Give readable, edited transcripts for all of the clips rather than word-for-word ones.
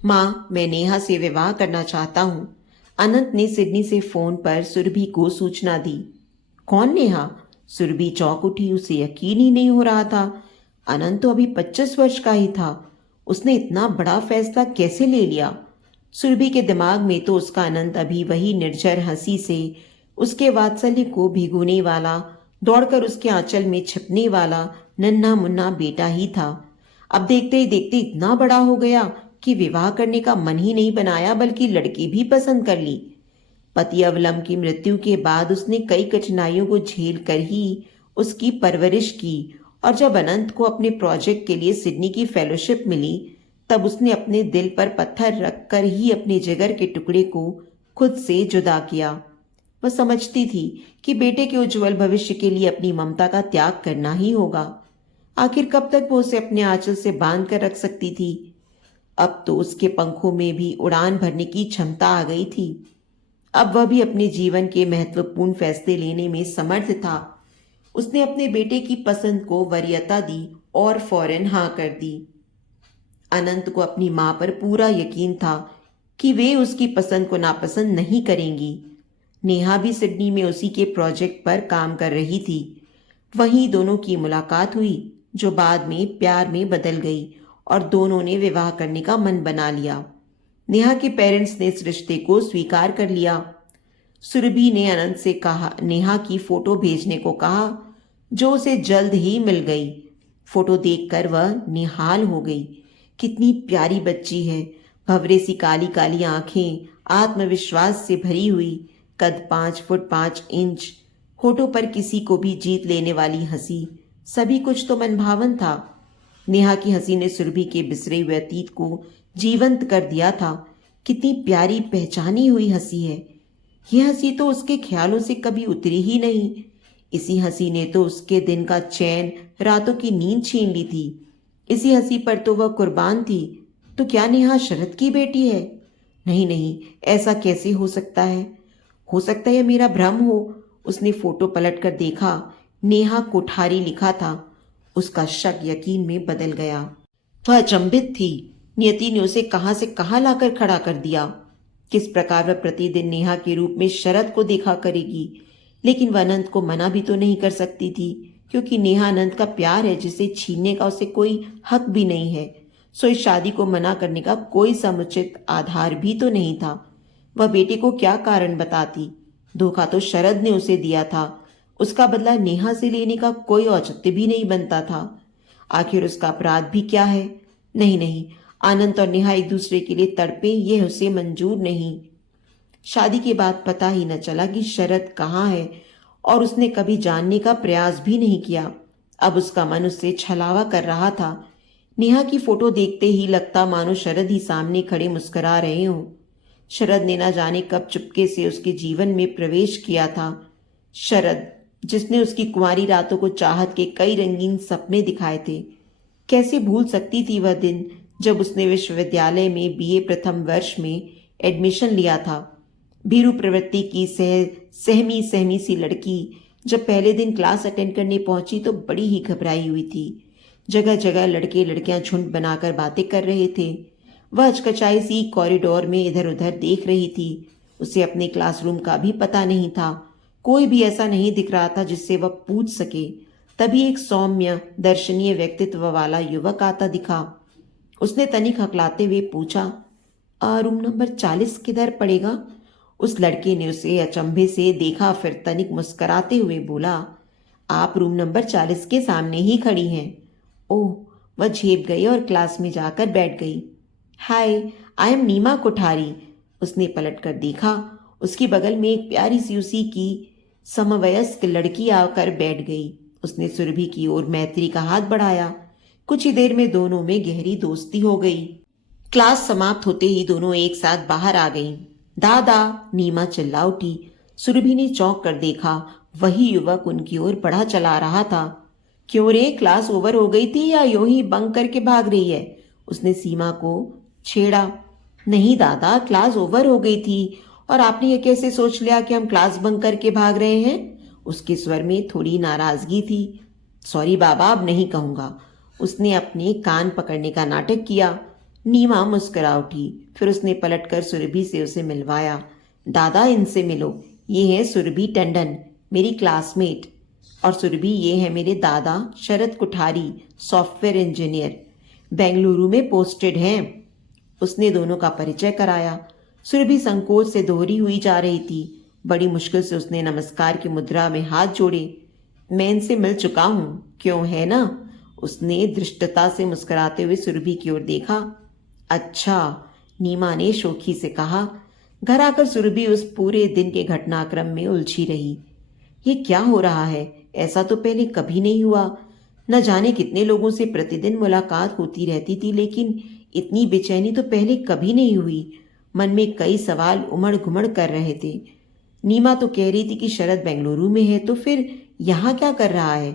माँ, मैं नेहा से विवाह करना चाहता हूँ। अनंत ने सिडनी से फोन पर सुरभि को सूचना दी। कौन नेहा? सुरभि चौंक उठी, उसे यकीन ही नहीं हो रहा था। अनंत तो अभी 25 वर्ष का ही था। उसने इतना बड़ा फैसला कैसे ले लिया? सुरभि के दिमाग में तो उसका अनंत अभी वही निर्झर हंसी से उसके वात्सल्य को भिगोने वाला, दौड़कर उसके आंचल में छिपने वाला नन्हा मुन्ना बेटा ही था। अब देखते ही देखते इतना बड़ा हो गया कि विवाह करने का मन ही नहीं बनाया, बल्कि लड़की भी पसंद कर ली। पति अवलम की मृत्यु के बाद उसने कई कठिनाइयों को झेल कर ही उसकी परवरिश की, और जब अनंत को अपने प्रोजेक्ट के लिए सिडनी की फेलोशिप मिली, तब उसने अपने दिल पर पत्थर रखकर ही अपने जिगर के टुकड़े को खुद से जुदा किया। वह समझती थी कि बेटे के उज्जवल भविष्य के लिए अपनी ममता का त्याग करना ही होगा। आखिर कब तक वो उसे अपने आंचल से बांध कर रख सकती थी? अब तो उसके पंखों में भी उड़ान भरने की क्षमता आ गई थी। अब वह भी अपने जीवन के महत्वपूर्ण फैसले लेने में समर्थ था। उसने अपने बेटे की पसंद को वरीयता दी और फौरन हाँ कर दी। अनंत को अपनी मां पर पूरा यकीन था कि वे उसकी पसंद को नापसंद नहीं करेंगी। नेहा भी सिडनी में उसी के प्रोजेक्ट पर काम कर रही थी। वहीं दोनों की मुलाकात हुई, जो बाद में प्यार में बदल गई, और दोनों ने विवाह करने का मन बना लिया। नेहा के पेरेंट्स ने इस रिश्ते को स्वीकार कर लिया। सुरभि ने अनंत से कहा, नेहा की फोटो भेजने को कहा, जो उसे जल्द ही मिल गई। फोटो देखकर वह निहाल हो गई। कितनी प्यारी बच्ची है। भंवरे सी काली काली आंखें, आत्मविश्वास से भरी हुई, कद 5 फुट 5 इंच, होठों पर किसी को भी जीत लेने वाली हंसी, सभी कुछ तो मनभावन था। नेहा की हंसी ने सुरभि के बिसरे हुए अतीत को जीवंत कर दिया था। कितनी प्यारी पहचानी हुई हंसी है। यह हंसी तो उसके ख्यालों से कभी उतरी ही नहीं। इसी हंसी ने तो उसके दिन का चैन, रातों की नींद छीन ली थी। इसी हंसी पर तो वह कुर्बान थी। तो क्या नेहा शरद की बेटी है? नहीं नहीं, ऐसा कैसे हो सकता है? हो सकता है मेरा भ्रम हो। उसने फोटो पलट कर देखा। नेहा कोठारी लिखा था। उसका शक यकीन में बदल गया। वह अचंभित थी। नियति ने उसे कहां से कहां लाकर खड़ा कर दिया। किस प्रकार वह प्रतिदिन नेहा के रूप में शरद को देखा करेगी। लेकिन वह अनंत को मना भी तो नहीं कर सकती थी, क्योंकि नेहा अनंत का प्यार है, जिसे छीनने का उसे कोई हक भी नहीं है। सो इस शादी को मना करने का कोई समुचित आधार भी तो नहीं था। वह बेटे को क्या कारण बताती? धोखा तो शरद ने उसे दिया था। उसका बदला नेहा से लेने का कोई औचित्य भी नहीं बनता था। आखिर उसका अपराध भी क्या है? नहीं नहीं, आनंद और नेहा एक दूसरे के लिए तड़पे, यह उसे मंजूर नहीं। शादी के बाद पता ही न चला कि शरद कहाँ है, और उसने कभी जानने का प्रयास भी नहीं किया। अब उसका मन उससे छलावा कर रहा था। नेहा की फोटो देखते ही लगता मानो शरद ही सामने खड़े मुस्कुरा रहे हों। शरद ने न जाने कब चुपके से उसके जीवन में प्रवेश किया था। शरद, जिसने उसकी कुंवारी रातों को चाहत के कई रंगीन सपने दिखाए थे। कैसे भूल सकती थी वह दिन जब उसने विश्वविद्यालय में बीए प्रथम वर्ष में एडमिशन लिया था। भीरू प्रवृत्ति की सहमी सहमी सी लड़की जब पहले दिन क्लास अटेंड करने पहुंची तो बड़ी ही घबराई हुई थी। जगह जगह लड़के लड़कियां झुंड बनाकर बातें कर रहे थे। वह अचकचाई सी कॉरिडोर में इधर उधर देख रही थी। उसे अपने क्लासरूम का भी पता नहीं था। कोई भी ऐसा नहीं दिख रहा था जिससे वह पूछ सके। तभी एक सौम्य दर्शनीय व्यक्तित्व वाला युवक आता दिखा। उसने तनिक हकलाते हुए पूछा, रूम नंबर 40 किधर पड़ेगा? उस लड़के ने उसे अचंभे से देखा, फिर तनिक मुस्कराते हुए बोला, आप रूम नंबर 40 के सामने ही खड़ी हैं। ओह, वह झेप गई और क्लास में जाकर बैठ गई। हाय, आई एम नीमा कोठारी। उसने पलट कर देखा। उसके बगल में एक प्यारी सी उसी की समवयस्क लड़की आकर बैठ गई। उसने सुरभि की ओर मैत्री का हाथ बढ़ाया। कुछ ही देर में दोनों में गहरी दोस्ती हो गई। क्लास समाप्त होते ही दोनों एक साथ बाहर आ गईं। दादा, नीमा चिल्ला उठी। सुरभि ने चौंक कर देखा। वही युवक उनकी ओर बढ़ा चला रहा था। क्यों रे, क्लास ओवर हो गई थी या यूं ही बंक करके भाग रही है? उसने सीमा को छेड़ा। नहीं दादा, क्लास ओवर हो गई थी। और आपने ये कैसे सोच लिया कि हम क्लास बंक करके भाग रहे हैं? उसके स्वर में थोड़ी नाराजगी थी। सॉरी बाबा, अब नहीं कहूंगा। उसने अपने कान पकड़ने का नाटक किया। नीमा मुस्कुरा उठी। फिर उसने पलटकर सुरभि से उसे मिलवाया। दादा, इनसे मिलो, ये है सुरभि टंडन, मेरी क्लासमेट। और सुरभि, ये है मेरे दादा शरद कुठारी, सॉफ्टवेयर इंजीनियर, बेंगलुरु में पोस्टेड हैं। उसने दोनों का परिचय कराया। सुरभि संकोच से दोहरी हुई जा रही थी। बड़ी मुश्किल से उसने नमस्कार की मुद्रा में हाथ जोड़े। मैं इनसे मिल चुका हूं, क्यों, है ना? उसने धृष्टता से मुस्कुराते हुए सुरभि की ओर देखा। अच्छा, नीमा ने शोखी से कहा। घर आकर सुरभि उस पूरे दिन के घटनाक्रम में उलझी रही। ये क्या हो रहा है? ऐसा तो पहले कभी नहीं हुआ। न जाने कितने लोगों से प्रतिदिन मुलाकात होती रहती थी, लेकिन इतनी बेचैनी तो पहले कभी नहीं हुई। मन में कई सवाल उमड़ घुमड़ कर रहे थे। नीमा तो कह रही थी कि शरद बेंगलुरु में है, तो फिर यहाँ क्या कर रहा है?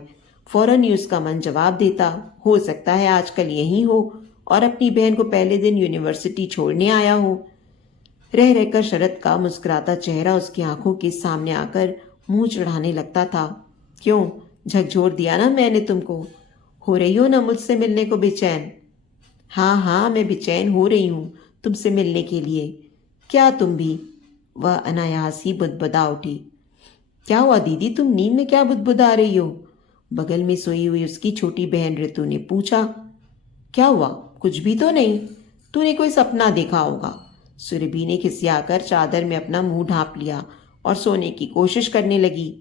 फौरन ही उसका मन जवाब देता, हो सकता है आजकल यहीं हो और अपनी बहन को पहले दिन यूनिवर्सिटी छोड़ने आया हो। रह रहकर शरद का मुस्कुराता चेहरा उसकी आंखों के सामने आकर मुंह चढ़ाने लगता था। क्यों, झकझोर दिया ना मैंने तुमको? हो रही हो ना मुझसे मिलने को बेचैन? हाँ हाँ, मैं बेचैन हो रही हूँ तुमसे मिलने के लिए। क्या तुम भी? वह अनायास ही बुदबुदा उठी। क्या हुआ दीदी, तुम नींद में क्या बुदबुदा रही हो? बगल में सोई हुई उसकी छोटी बहन ऋतु ने पूछा। क्या हुआ? कुछ भी तो नहीं, तूने कोई सपना देखा होगा। सुरभि ने खिसियाकर चादर में अपना मुंह ढांप लिया और सोने की कोशिश करने लगी।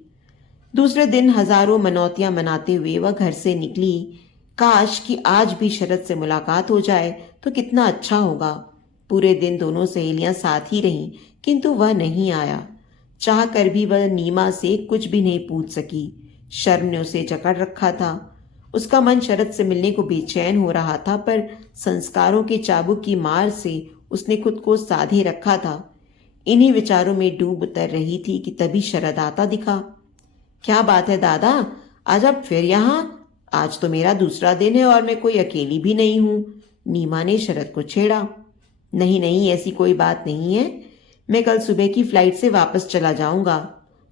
दूसरे दिन हजारों मनौतियां मनाते हुए वह घर से निकली। काश कि आज भी शरद से मुलाकात हो जाए तो कितना अच्छा होगा। पूरे दिन दोनों सहेलियां साथ ही रहीं, किंतु वह नहीं आया। चाह कर भी वह नीमा से कुछ भी नहीं पूछ सकी। शर्म ने उसे जकड़ रखा था। उसका मन शरद से मिलने को बेचैन हो रहा था, पर संस्कारों के चाबुक की मार से उसने खुद को साधे रखा था। इन्हीं विचारों में डूब उतर रही थी कि तभी शरद आता दिखा। क्या बात है दादा, आज आप फिर यहाँ? आज तो मेरा दूसरा दिन है और मैं कोई अकेली भी नहीं हूं। नीमा ने शरद को छेड़ा। नहीं नहीं, ऐसी कोई बात नहीं है। मैं कल सुबह की फ्लाइट से वापस चला जाऊंगा।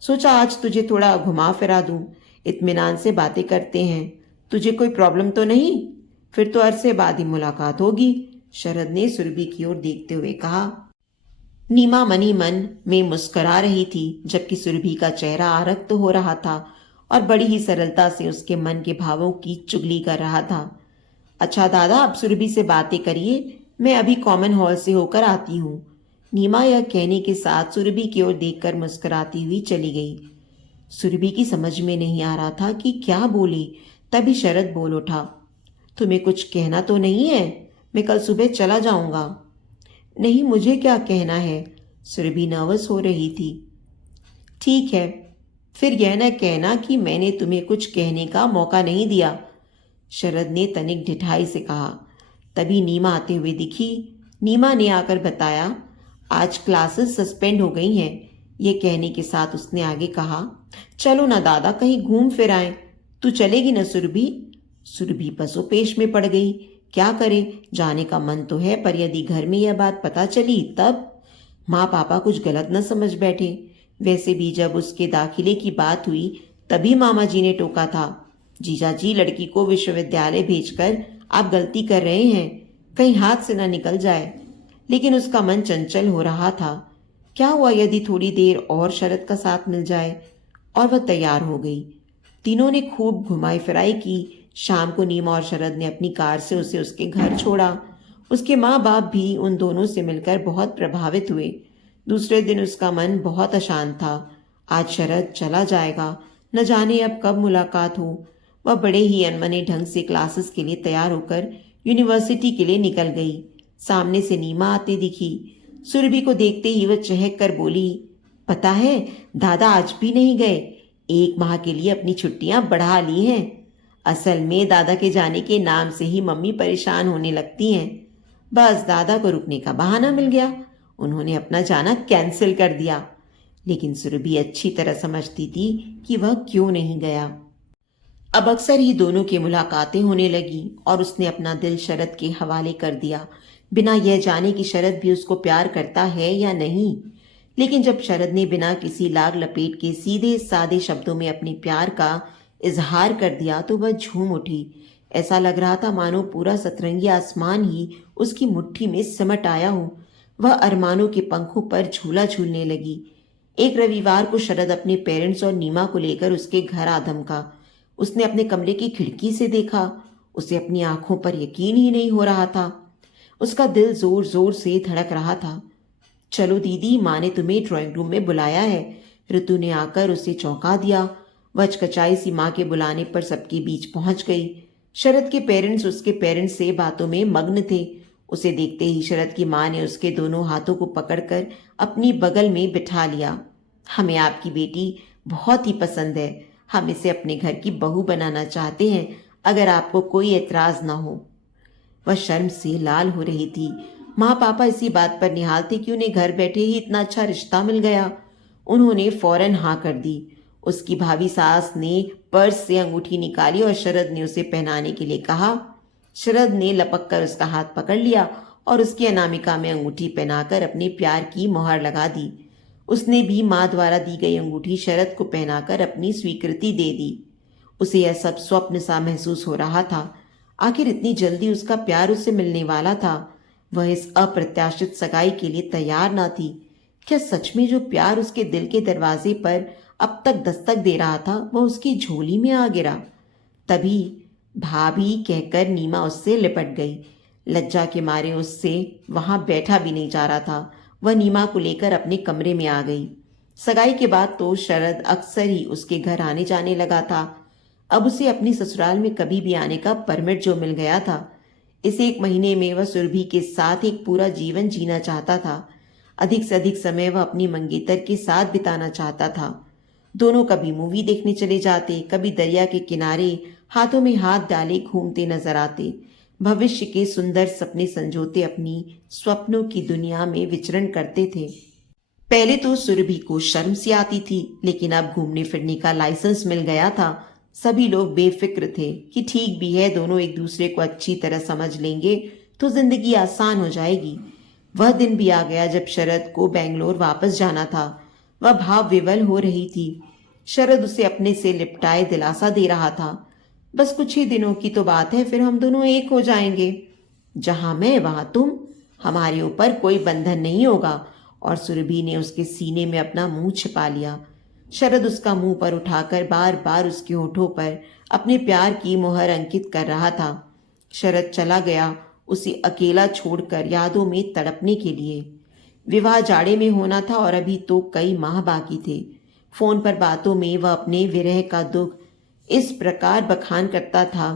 सोचा आज तुझे थोड़ा घुमा फिरा दूं, इत्मीनान से बातें करते हैं। तुझे कोई प्रॉब्लम तो नहीं? फिर तो अरसे बाद ही मुलाकात होगी, शरद ने सुरभि की ओर देखते हुए कहा। नीमा मनी मन में मुस्कुरा रही थी, जबकि सुरभि का चेहरा आरक्त हो रहा था और बड़ी ही सरलता से उसके मन के भावों की चुगली कर रहा था। अच्छा दादा, आप सुरभि से बातें करिए, मैं अभी कॉमन हॉल से होकर आती हूँ। नीमा यह कहने के साथ सुरभि की ओर देखकर मुस्कुराती हुई चली गई। सुरभि की समझ में नहीं आ रहा था कि क्या बोले। तभी शरद बोल उठा। तुम्हें कुछ कहना तो नहीं है? मैं कल सुबह चला जाऊंगा। नहीं, मुझे क्या कहना है? सुरभि नर्वस हो रही थी। ठीक है, फिर यह न कहना कि मैंने तुम्हें कुछ कहने का मौका नहीं दिया, शरद ने तनिक ढिठाई से कहा। तभी नीमा आते हुए दिखी। नीमा ने आकर बताया, आज क्लासेस सस्पेंड हो गई हैं। ये कहने के साथ उसने आगे कहा, चलो ना दादा, कहीं घूम फिर आए। तू चलेगी ना सुरभि? सुरभि पसोपेश में पड़ गई। क्या करे, जाने का मन तो है, पर यदि घर में यह बात पता चली तब? माँ पापा कुछ गलत न समझ बैठे। वैसे भी जब उसके दाखिले की बात हुई तभी मामा जी ने टोका था, जीजा जी, लड़की को विश्वविद्यालय भेजकर आप गलती कर रहे हैं, कहीं हाथ से न निकल जाए। लेकिन उसका मन चंचल हो रहा था। क्या हुआ यदि थोड़ी देर और शरद का साथ मिल जाए? और वह तैयार हो गई। तीनों ने खूब घुमाई फिराई की। शाम को नीमा और शरद ने अपनी कार से उसे उसके घर छोड़ा। उसके माँ बाप भी उन दोनों से मिलकर बहुत प्रभावित हुए। दूसरे दिन उसका मन बहुत अशांत था। आज शरद चला जाएगा, न जाने अब कब मुलाकात हो। वह बड़े ही अनमने ढंग से क्लासेस के लिए तैयार होकर यूनिवर्सिटी के लिए निकल गई। सामने से नीमा आती दिखी। सुरभि को देखते ही वह चहक कर बोली, पता है दादा आज भी नहीं गए, 1 माह के लिए अपनी छुट्टियां बढ़ा ली हैं। असल में दादा के जाने के नाम से ही मम्मी परेशान होने लगती हैं। बस दादा को रुकने का बहाना मिल गया, उन्होंने अपना जाना कैंसिल कर दिया। लेकिन सुरभि अच्छी तरह समझती थी कि वह क्यों नहीं गया। अब अक्सर ही दोनों की मुलाकातें होने लगी और उसने अपना दिल शरद के हवाले कर दिया, बिना यह जाने कि शरद भी उसको प्यार करता है या नहीं। लेकिन जब शरद ने बिना किसी लाग लपेट के सीधे सादे शब्दों में अपने प्यार का इजहार कर दिया तो वह झूम उठी। ऐसा लग रहा था मानो पूरा सतरंगी आसमान ही उसकी मुट्ठी में सिमट आया हो। वह अरमानों के पंखों पर झूला झूलने लगी। एक रविवार को शरद अपने पेरेंट्स और नीमा को लेकर उसके घर आ धमका। उसने अपने कमरे की खिड़की से देखा। उसे अपनी आंखों पर यकीन ही नहीं हो रहा था। उसका दिल जोर जोर से धड़क रहा था। चलो दीदी, माँ ने तुम्हें ड्राइंग रूम में बुलाया है। ऋतु ने आकर उसे चौंका दिया। वह चकचाई सी माँ के बुलाने पर सबके बीच पहुंच गई। शरद के पेरेंट्स उसके पेरेंट्स से बातों में मग्न थे। उसे देखते ही शरद की माँ ने उसके दोनों हाथों को पकड़कर अपनी बगल में बिठा लिया। हमें आपकी बेटी बहुत ही पसंद है। हम इसे अपने घर की बहू बनाना चाहते हैं, अगर आपको कोई एतराज ना हो। वह शर्म से लाल हो रही थी। माँ पापा इसी बात पर निहाल थे कि उन्हें घर बैठे ही इतना अच्छा रिश्ता मिल गया। उन्होंने फौरन हाँ कर दी। उसकी भाभी सास ने पर्स से अंगूठी निकाली और शरद ने उसे पहनाने के लिए कहा। शरद ने लपक कर उसका हाथ पकड़ लिया और उसकी अनामिका में अंगूठी पहनाकर अपने प्यार की मोहर लगा दी। उसने भी माँ द्वारा दी गई अंगूठी शरद को पहनाकर अपनी स्वीकृति दे दी। उसे यह सब स्वप्न सा महसूस हो रहा था। आखिर इतनी जल्दी उसका प्यार उससे मिलने वाला था। वह इस अप्रत्याशित सगाई के लिए तैयार ना थी। क्या सच में जो प्यार उसके दिल के दरवाजे पर अब तक दस्तक दे रहा था वह उसकी झोली में आ गिरा? तभी भाभी कहकर नीमा उससे लिपट गई। लज्जा के मारे उससे वहां बैठा भी नहीं जा रहा था। वह नीमा को लेकर अपने कमरे में आ गई। सगाई के बाद तो शरद अक्सर ही उसके घर आने जाने लगा था। अब उसे अपनी ससुराल में कभी भी आने का परमिट जो मिल गया था। इस एक महीने में वह सुरभि के साथ एक पूरा जीवन जीना चाहता था। अधिक से अधिक समय वह अपनी मंगेतर के साथ बिताना चाहता था। दोनों कभी मूवी देखने चले जाते, कभी दरिया के किनारे हाथों में हाथ डाले घूमते नजर आते। भविष्य के सुंदर सपने संजोते अपनी स्वप्नों की दुनिया में विचरण करते थे। पहले तो सुरभि को शर्म सी आती थी, लेकिन अब घूमने फिरने का लाइसेंस मिल गया था। सभी लोग बेफिक्र थे कि ठीक भी है, दोनों एक दूसरे को अच्छी तरह समझ लेंगे तो जिंदगी आसान हो जाएगी। वह दिन भी आ गया जब शरद को बेंगलोर वापस जाना था। वह भाव विवल हो रही थी। शरद उसे अपने से लिपटाए दिलासा दे रहा था। बस कुछ ही दिनों की तो बात है, फिर हम दोनों एक हो जाएंगे। जहां मैं वहां तुम, हमारे ऊपर कोई बंधन नहीं होगा। और सुरभि ने उसके सीने में अपना मुंह छिपा लिया। शरद उसका मुंह पर उठाकर बार बार उसके होठों पर अपने प्यार की मोहर अंकित कर रहा था। शरद चला गया, उसे अकेला छोड़कर यादों में तड़पने के लिए। विवाह जाड़े में होना था और अभी तो कई माह बाकी थे। फोन पर बातों में वह अपने विरह का दुख इस प्रकार बखान करता था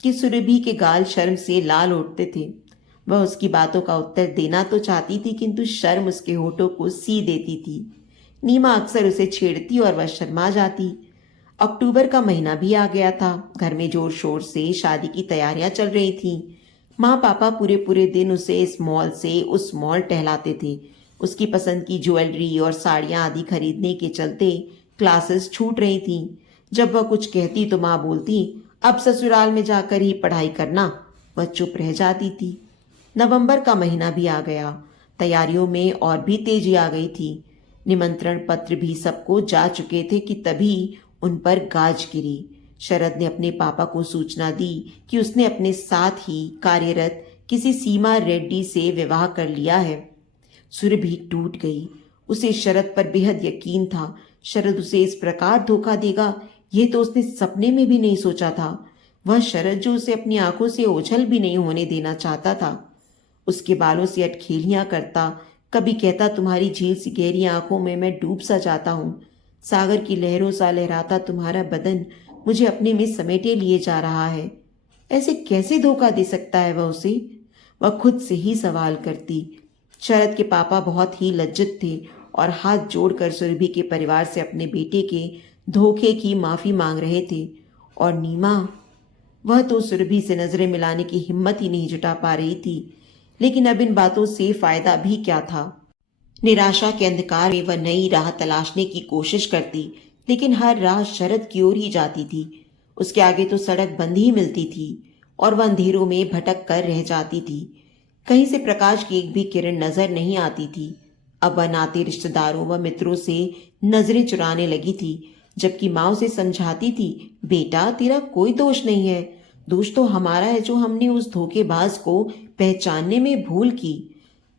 कि सुरभि के गाल शर्म से लाल उठते थे। वह उसकी बातों का उत्तर देना तो चाहती थी, किंतु शर्म उसके होठों को सी देती थी। नीमा अक्सर उसे छेड़ती और वह शर्मा जाती। अक्टूबर का महीना भी आ गया था। घर में जोर शोर से शादी की तैयारियां चल रही थीं। माँ पापा पूरे पूरे दिन उसे इस मॉल से उस मॉल टहलाते थे। उसकी पसंद की ज्वेलरी और साड़ियां आदि खरीदने के चलते क्लासेस छूट रही थीं। जब वह कुछ कहती तो माँ बोलती, अब ससुराल में जाकर ही पढ़ाई करना। वह चुप रह जाती थी। नवंबर का महीना भी आ गया। तैयारियों में और भी तेजी आ गई थी। निमंत्रण पत्र भी सबको जा चुके थे कि तभी उन पर गाज गिरी। शरद ने अपने पापा को सूचना दी कि उसने अपने साथ ही कार्यरत किसी सीमा रेड्डी से विवाह कर लिया है। सुरभि टूट गई। उसे शरद पर बेहद यकीन था। शरद उसे इस प्रकार धोखा देगा, यह तो उसने सपने में भी नहीं सोचा था। वह शरद जो उसे अपनी आंखों से ओझल भी नहीं होने देना चाहता था। उसके बालों से अटखेलियां करता, कभी कहता तुम्हारी झील सी गहरी आंखों में मैं डूब सा जाता हूँ। सागर की लहरों सा लहराता तुम्हारा बदन मुझे अपने में समेटे लिए जा रहा है। ऐसे कैसे धोखा दे सकता है वह उसे? वह खुद से ही सवाल करती। शरद के पापा बहुत ही लज्जित थे और हाथ जोड़कर सुरभि के परिवार से अपने बेटे के धोखे की माफी मांग रहे थे। और नीमा, वह तो सुरभि से नजरें मिलाने की हिम्मत ही नहीं जुटा पा रही थी। लेकिन अब इन बातों से फायदा भी क्या था? निराशा के अंधकार में वह नई राह तलाशने की कोशिश करती, लेकिन हर राह शरद की ओर ही जाती थी। उसके आगे तो सड़क बंद ही मिलती थी और वह अंधेरों में भटक कर रह जाती थी। कहीं से प्रकाश की एक भी किरण नजर नहीं आती थी। अब वह नाते रिश्तेदारों व मित्रों से नजरें चुराने लगी थी। जबकि माँ उसे समझाती थी, बेटा तेरा कोई दोष नहीं है, दोष तो हमारा है जो हमने उस धोखेबाज को पहचानने में भूल की।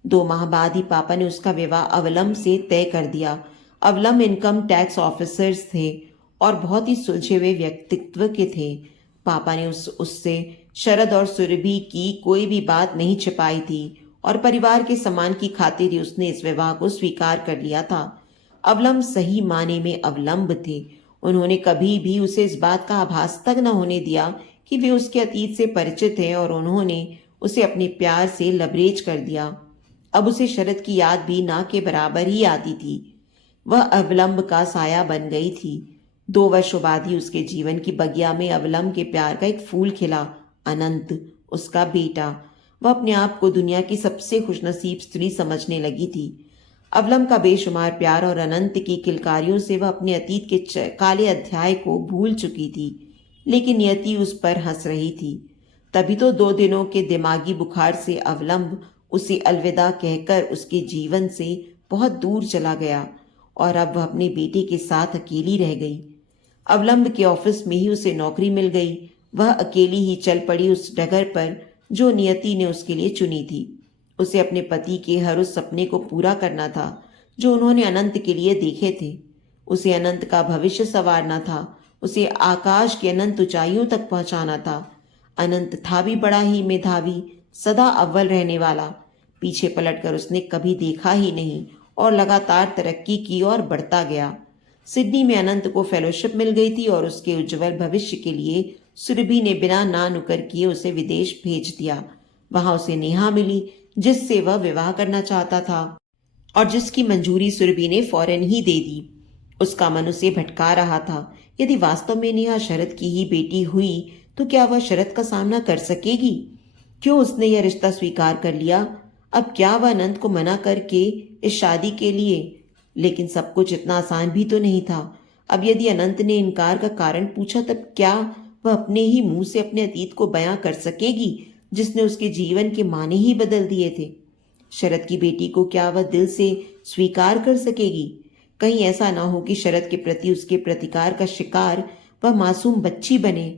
2 माह बाद ही पापा ने उसका विवाह अवलंब से तय कर दिया। अवलंब इनकम टैक्स ऑफिसर्स थे और बहुत ही सुलझे हुए व्यक्तित्व के थे। पापा ने उससे शरद और सुरभि की कोई भी बात नहीं छिपाई थी और परिवार के सम्मान की खातिर ही उसने इस विवाह को स्वीकार कर लिया था। अवलंब सही माने में अवलंब थे। उन्होंने कभी भी उसे इस बात का आभास तक न होने दिया कि वे उसके अतीत से परिचित हैं और उन्होंने उसे अपने प्यार से लबरेज कर दिया। अब उसे शरद की याद भी ना के बराबर ही आती थी। वह अवलंब का साया बन गई थी। 2 वर्षों बाद ही उसके जीवन की बगिया में अवलंब के प्यार का एक फूल खिला, अनंत, उसका बेटा। वह अपने आप को दुनिया की सबसे खुशनसीब स्त्री समझने लगी थी। अवलंब का बेशुमार प्यार और अनंत की किलकारियों से वह अपने अतीत के काले अध्याय को भूल चुकी थी, लेकिन नियति उस पर हंस रही थी। तभी तो 2 दिनों के दिमागी बुखार से अवलंब उसे अलविदा कहकर उसके जीवन से बहुत दूर चला गया और अब वह अपने बेटे के साथ अकेली रह गई। अवलंब के ऑफिस में ही उसे नौकरी मिल गई। वह अकेली ही चल पड़ी उस डगर पर जो नियति ने उसके लिए चुनी थी। उसे अपने पति के हर उस सपने को पूरा करना था जो उन्होंने अनंत के लिए देखे थे। उसे अनंत का भविष्य संवारना था। उसे आकाश की अनंत ऊंचाइयों तक पहुंचाना था। अनंत था भी बड़ा ही मेधावी, सदा अव्वल रहने वाला। पीछे पलटकर उसने कभी देखा ही नहीं और लगातार तरक्की की और बढ़ता गया। सिडनी में अनंत को फेलोशिप मिल गई थी और उसके उज्जवल भविष्य के लिए सुरभि ने बिना ना नुकर किए उसे विदेश भेज दिया। वहां उसे नेहा मिली, जिससे वह विवाह करना चाहता था और जिसकी मंजूरी सुरभि ने फौरन ही दे दी। उसका मन उसे भटका रहा था। यदि वास्तव में नेहा शरद की ही बेटी हुई तो क्या वह शरद का सामना कर सकेगी? क्यों उसने यह रिश्ता स्वीकार कर लिया? अब क्या वह अनंत को मना करके इस शादी के लिए? लेकिन सब कुछ इतना आसान भी तो नहीं था। अब यदि अनंत ने इनकार का कारण पूछा तब क्या वह अपने ही मुंह से अपने अतीत को बयां कर सकेगी जिसने उसके जीवन के माने ही बदल दिए थे? शरद की बेटी को क्या वह दिल से स्वीकार कर सकेगी? कहीं ऐसा ना हो कि शरद के प्रति उसके प्रतिकार का शिकार वह मासूम बच्ची बने।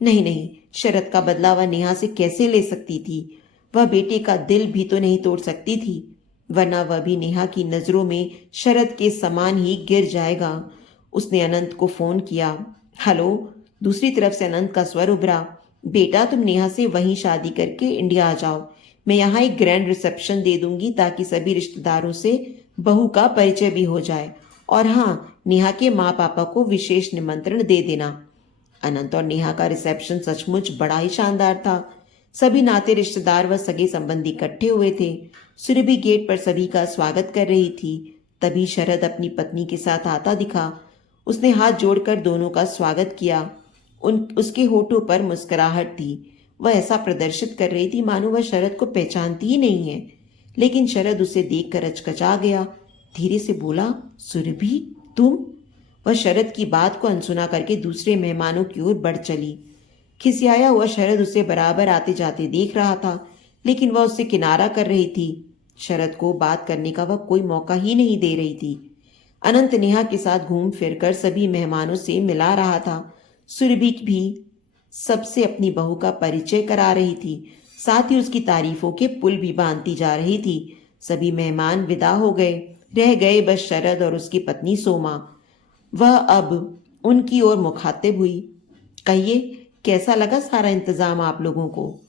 नहीं नहीं, शरद का बदला वह नेहा से कैसे ले सकती थी? वह बेटे का दिल भी तो नहीं तोड़ सकती थी, वरना वह भी नेहा की नजरों में शरद के समान ही गिर जाएगा। उसने अनंत को फोन किया। हेलो। दूसरी तरफ से अनंत का स्वर उभरा। बेटा तुम नेहा से वहीं शादी करके इंडिया आ जाओ। मैं यहाँ एक ग्रैंड रिसेप्शन दे दूंगी ताकि सभी रिश्तेदारों से बहू का परिचय भी हो जाए। और हाँ, नेहा के माँ पापा को विशेष निमंत्रण दे देना। अनंत और नेहा का रिसेप्शन सचमुच बड़ा ही शानदार था। सभी नाते रिश्तेदार व सगे संबंधी इकट्ठे हुए थे। सुरभि गेट पर सभी का स्वागत कर रही थी। तभी शरद अपनी पत्नी के साथ आता दिखा। उसने हाथ जोड़कर दोनों का स्वागत किया। उसके होठों पर मुस्कुराहट थी। वह ऐसा प्रदर्शित कर रही थी मानो वह शरद को पहचानती ही नहीं है। लेकिन शरद उसे देखकर अचकचा गया। धीरे से बोला, सुरभि तुम? वह शरद की बात को अनसुना करके दूसरे मेहमानों की ओर बढ़ चली। खिसियाया हुआ शरद उसे बराबर आते जाते देख रहा था, लेकिन वह उससे किनारा कर रही थी। शरद को बात करने का वह कोई मौका ही नहीं दे रही थी। अनंत नेहा के साथ घूम फिरकर सभी मेहमानों से मिला रहा था। सुरभि भी सबसे अपनी बहू का परिचय करा रही थी, साथ ही उसकी तारीफों के पुल भी बांधती जा रही थी। सभी मेहमान विदा हो गए। रह गए बस शरद और उसकी पत्नी सोमा। वह अब उनकी ओर मुखातिब हुई। कहिए, कैसा लगा सारा इंतजाम आप लोगों को?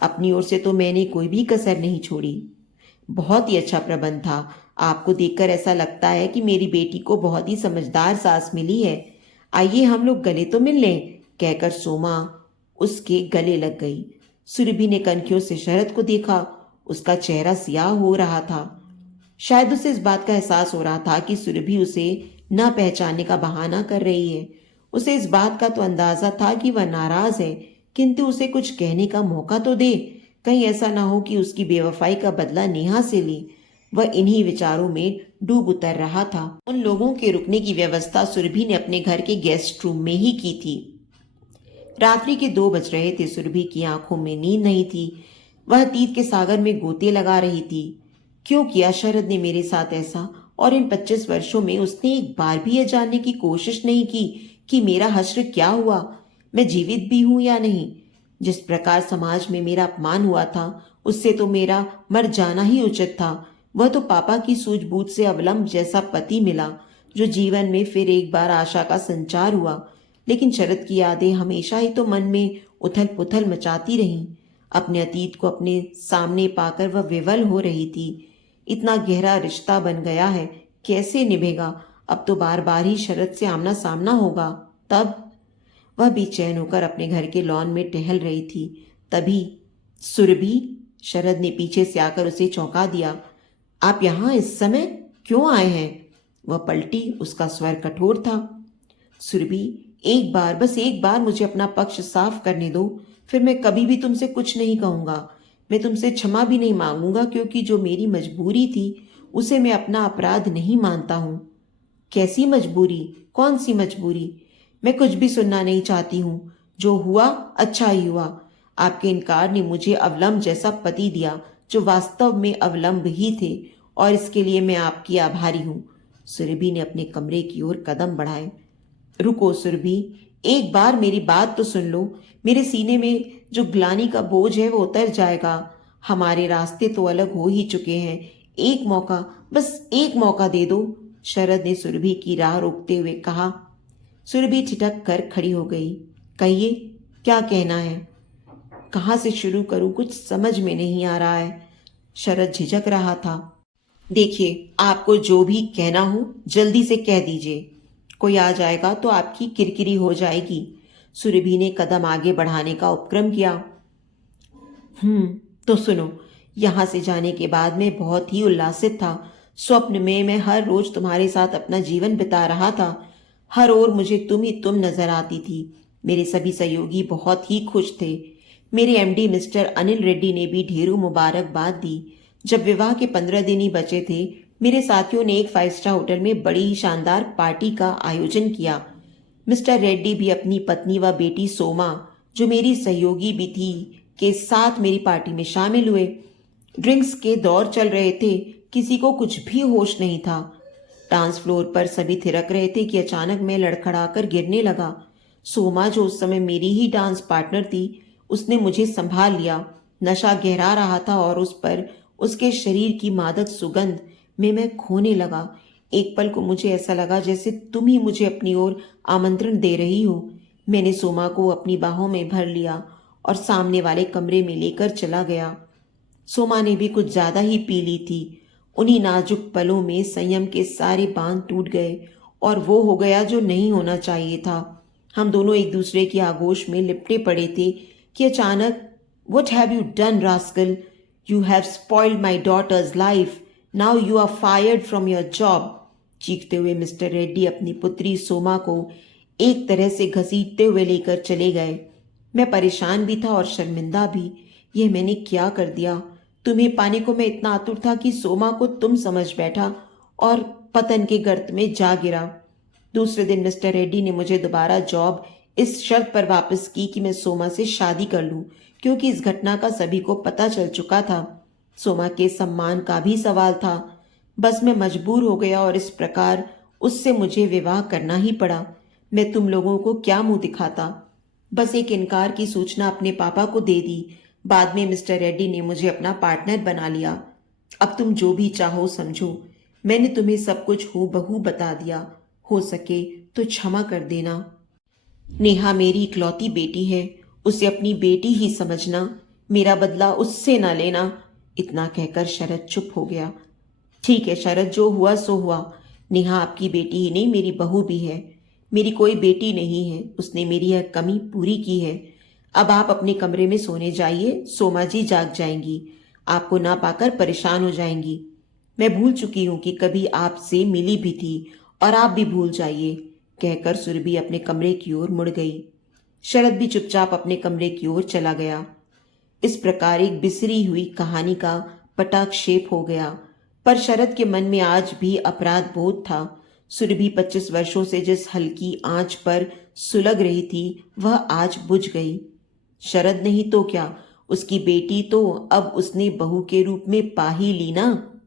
अपनी ओर से तो मैंने कोई भी कसर नहीं छोड़ी। बहुत ही अच्छा प्रबंध था। आपको देखकर ऐसा लगता है कि मेरी बेटी को बहुत ही समझदार सास मिली है। आइए हम लोग गले तो मिल लें, कहकर सोमा उसके गले लग गई। सुरभि ने कनखियों से शरद को देखा। उसका चेहरा सियाह हो रहा था। शायद उसे इस बात का एहसास हो रहा था कि सुरभि उसे न पहचानने का बहाना कर रही है। उसे इस बात का तो अंदाजा था कि वह नाराज है, किंतु उसे कुछ कहने का मौका तो दे। कहीं ऐसा ना हो कि उसकी बेवफाई का बदला नेहा से ले। वह इन्हीं विचारों में डूब उतर रहा था। उन लोगों के रुकने की व्यवस्था सुरभि ने अपने घर के गेस्ट रूम में ही की थी। रात्रि के 2 बज रहे थे। सुरभि की आंखों में नींद नहीं थी। वह अतीत के सागर में गोते लगा रही थी। क्यों किया शरद ने मेरे साथ ऐसा? और इन 25 वर्षों में उसने एक बार भी यह जानने की कोशिश नहीं की कि मेरा हश्र क्या हुआ, मैं जीवित भी हूं या नहीं। जिस प्रकार समाज में मेरा अपमान हुआ था, उससे तो मेरा मर जाना ही उचित था। वह तो पापा की सूझबूझ से अवलंब जैसा पति मिला, जो जीवन में फिर एक बार आशा का संचार हुआ। लेकिन शरद की यादें हमेशा ही तो मन में उथल पुथल मचाती रहीं। अपने अतीत को अपने सामने पाकर वह विवल हो रही थी। इतना गहरा रिश्ता बन गया है, कैसे निभेगा? अब तो बार बार ही शरद से आमना सामना होगा। तब वह बेचैन होकर अपने घर के लॉन में टहल रही थी। तभी सुरभि, शरद ने पीछे से आकर उसे चौंका दिया। आप यहाँ इस समय क्यों आए हैं? वह पलटी, उसका स्वर कठोर था। सुरभि, एक बार, बस एक बार मुझे अपना पक्ष साफ करने दो, फिर मैं कभी भी तुमसे कुछ नहीं कहूंगा। मैं तुमसे क्षमा भी नहीं मांगूंगा, क्योंकि जो मेरी मजबूरी थी उसे मैं अपना अपराध नहीं मानता हूं। कैसी मजबूरी? कौन सी मजबूरी? मैं कुछ भी सुनना नहीं चाहती हूं। जो हुआ अच्छा ही हुआ। आपके इनकार ने मुझे अवलंब जैसा पति दिया, जो वास्तव में अवलंब ही थे, और इसके लिए मैं आपकी आभारी हूं। सुरभि ने अपने कमरे की ओर कदम बढ़ाए। रुको सुरभि, एक बार मेरी बात तो सुन लो। मेरे सीने में जो ग्लानि का बोझ है वो उतर जाएगा। हमारे रास्ते तो अलग हो ही चुके हैं। एक मौका, बस एक मौका दे दो, शरद ने सुरभि की राह रोकते हुए कहा। सुरभि ठिठक कर खड़ी हो गई। कहिए, क्या कहना है? कहाँ से शुरू करूं, कुछ समझ में नहीं आ रहा है। शरद झिझक रहा था। देखिए, आपको जो भी कहना हो जल्दी से कह दीजिए। कोई आ जाएगा तो आपकी किरकिरी हो जाएगी। सुरभि ने कदम आगे बढ़ाने का उपक्रम किया। तो सुनो, यहाँ से जाने के बाद मैं बहुत ही उल्लासित था। स्वप्न में मैं हर रोज तुम्हारे साथ अपना जीवन बिता रहा था। हर ओर मुझे तुम ही तुम नजर आती थी। मेरे सभी सहयोगी बहुत ही खुश थे। मेरे एमडी मिस्टर अनिल रेड्डी ने भी ढेरों मुबारकबाद दी। जब विवाह के 15 दिन ही बचे थे, मेरे साथियों ने एक 5 स्टार होटल में बड़ी ही शानदार पार्टी का आयोजन किया। मिस्टर रेड्डी भी अपनी पत्नी व बेटी सोमा, जो मेरी सहयोगी भी थी, के साथ मेरी पार्टी में शामिल हुए। ड्रिंक्स के दौर चल रहे थे, किसी को कुछ भी होश नहीं था। डांस फ्लोर पर सभी थिरक रहे थे कि अचानक मैं लड़खड़ाकर गिरने लगा। सोमा, जो उस समय मेरी ही डांस पार्टनर थी, उसने मुझे संभाल लिया। नशा गहरा रहा था और उस पर उसके शरीर की मादक सुगंध में मैं खोने लगा। एक पल को मुझे ऐसा लगा जैसे तुम ही मुझे अपनी ओर आमंत्रण दे रही हो। मैंने सोमा को अपनी बाहों में भर लिया और सामने वाले कमरे में लेकर चला गया। सोमा ने भी कुछ ज्यादा ही पी ली थी। उन्हीं नाजुक पलों में संयम के सारे बांध टूट गए और वो हो गया जो नहीं होना चाहिए था। हम दोनों एक दूसरे की आगोश में लिपटे पड़े थे कि अचानक, "What have you done, rascal? You have spoiled my daughter's life. Now you are fired from your job." चीखते हुए मिस्टर रेड्डी अपनी पुत्री सोमा को एक तरह से घसीटते हुए लेकर चले गए। मैं परेशान भी था और शर्मिंदा भी। यह मैंने क्या कर दिया? तुम्हें पाने को मैं इतना आतुर था कि सोमा को तुम समझ बैठा और पतन के गर्त में जा गिरा। दूसरे दिन मिस्टर रेड्डी ने मुझे दोबारा जॉब इस शर्त पर वापस की कि मैं सोमा से शादी कर लूं, क्योंकि इस घटना का सभी को पता चल चुका था। सोमा के सम्मान का भी सवाल था। बस मैं मजबूर हो गया और इस प्रकार उससे मुझे विवाह करना ही पड़ा। मैं तुम लोगों को क्या मुंह दिखाता? बस एक इनकार की सूचना अपने पापा को दे दी। बाद में मिस्टर रेड्डी ने मुझे अपना पार्टनर बना लिया। अब तुम जो भी चाहो समझो। मैंने तुम्हें सब कुछ हूबहू बता दिया। हो सके तो क्षमा कर देना। नेहा मेरी इकलौती बेटी है, उसे अपनी बेटी ही समझना। मेरा बदला उससे ना लेना। इतना कहकर शरद चुप हो गया। ठीक है शरद, जो हुआ सो हुआ। नेहा आपकी बेटी ही नहीं, मेरी बहू भी है। मेरी कोई बेटी नहीं है, उसने मेरी यह कमी पूरी की है। अब आप अपने कमरे में सोने जाइए, सोमा जी जाग जाएंगी, आपको ना पाकर परेशान हो जाएंगी। मैं भूल चुकी हूं कि कभी आपसे मिली भी थी, और आप भी भूल जाइए, कहकर सुरभि अपने कमरे की ओर मुड़ गई। शरद भी चुपचाप अपने कमरे की ओर चला गया। इस प्रकार एक बिसरी हुई कहानी का पटाक्षेप हो गया, पर शरद के मन में आज भी अपराध बोध था। सुरभि 25 वर्षों से जिस हल्की आंच पर सुलग रही थी, वह आज बुझ गई। शरद नहीं तो क्या, उसकी बेटी तो अब उसने बहू के रूप में पा ही ली ना।